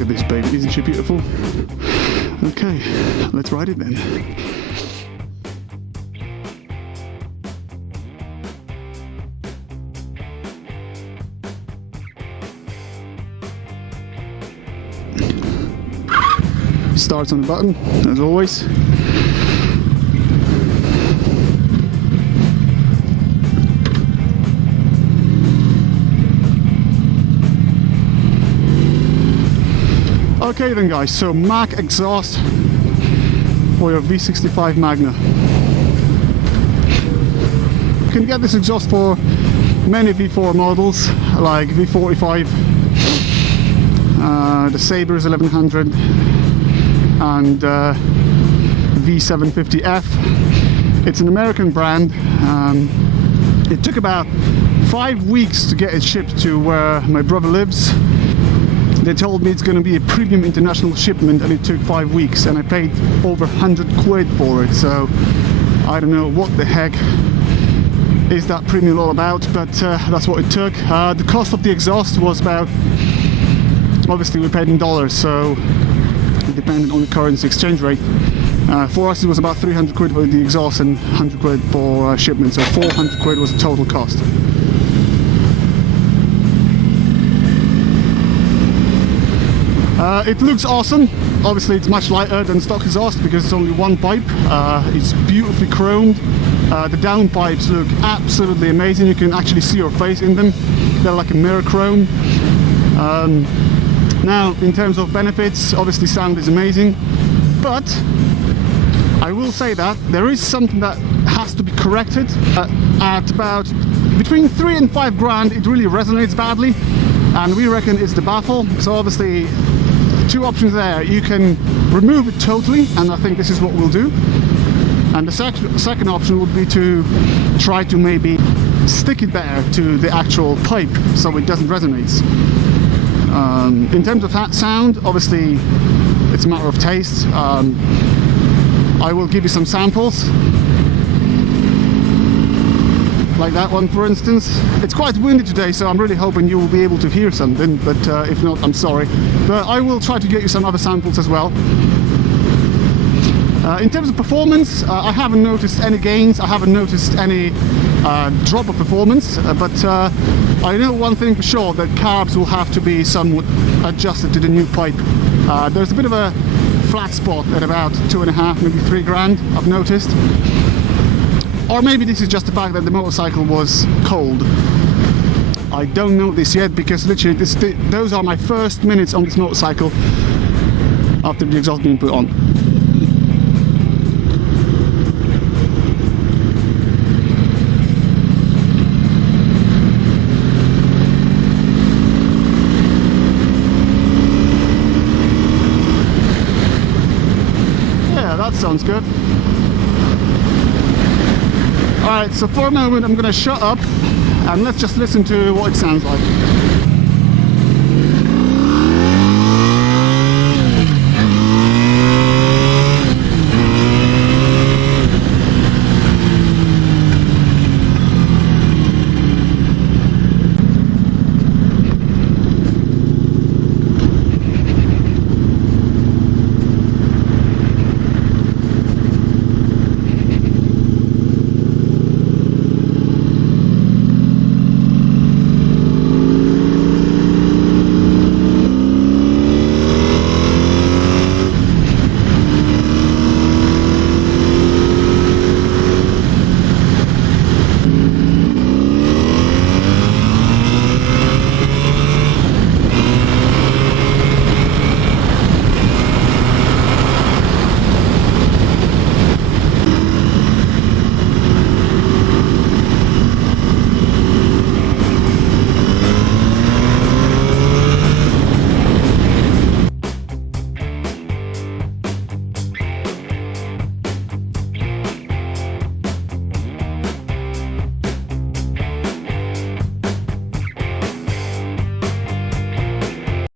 Look at this baby, isn't she beautiful? Okay, let's ride it then. Starts on the button, as always. Okay then guys, so Mac exhaust for your V65 Magna. You can get this exhaust for many V4 models like V45, the Saber's 1100 and V750F. It's an American brand. It took about 5 weeks to get it shipped to where my brother lives. They told me it's going to be a premium international shipment and it took 5 weeks, and I paid over 100 quid for it, so I don't know what the heck is that premium all about, but that's what it took. The cost of the exhaust was about, obviously we paid in dollars, so it depended on the currency exchange rate. For us it was about 300 quid for the exhaust and 100 quid for shipment, so 400 quid was the total cost. It looks awesome. Obviously it's much lighter than stock exhaust because it's only one pipe. It's beautifully chromed. The downpipes look absolutely amazing. You can actually see your face in them. They're like a mirror chrome. Now in terms of benefits, obviously sound is amazing, but I will say that there is something that has to be corrected. At about between 3 and 5 grand it really resonates badly, and we reckon it's the baffle. So obviously 2 options there. You can remove it totally, and I think this is what we'll do. And the second option would be to try to maybe stick it better to the actual pipe so it doesn't resonate. In terms of that sound, obviously it's a matter of taste. I will give you some samples, like that one for instance. It's quite windy today, so I'm really hoping you will be able to hear something, but if not, I'm sorry. But I will try to get you some other samples as well. In terms of performance, I haven't noticed any gains, I haven't noticed any drop of performance, but I know one thing for sure, that carbs will have to be somewhat adjusted to the new pipe. There's a bit of a flat spot at about 2.5, maybe 3 grand, I've noticed. Or maybe this is just the fact that the motorcycle was cold. I don't know this yet, because literally those are my first minutes on this motorcycle after the exhaust being put on. Yeah, that sounds good. Alright, so for a moment I'm going to shut up and let's just listen to what it sounds like.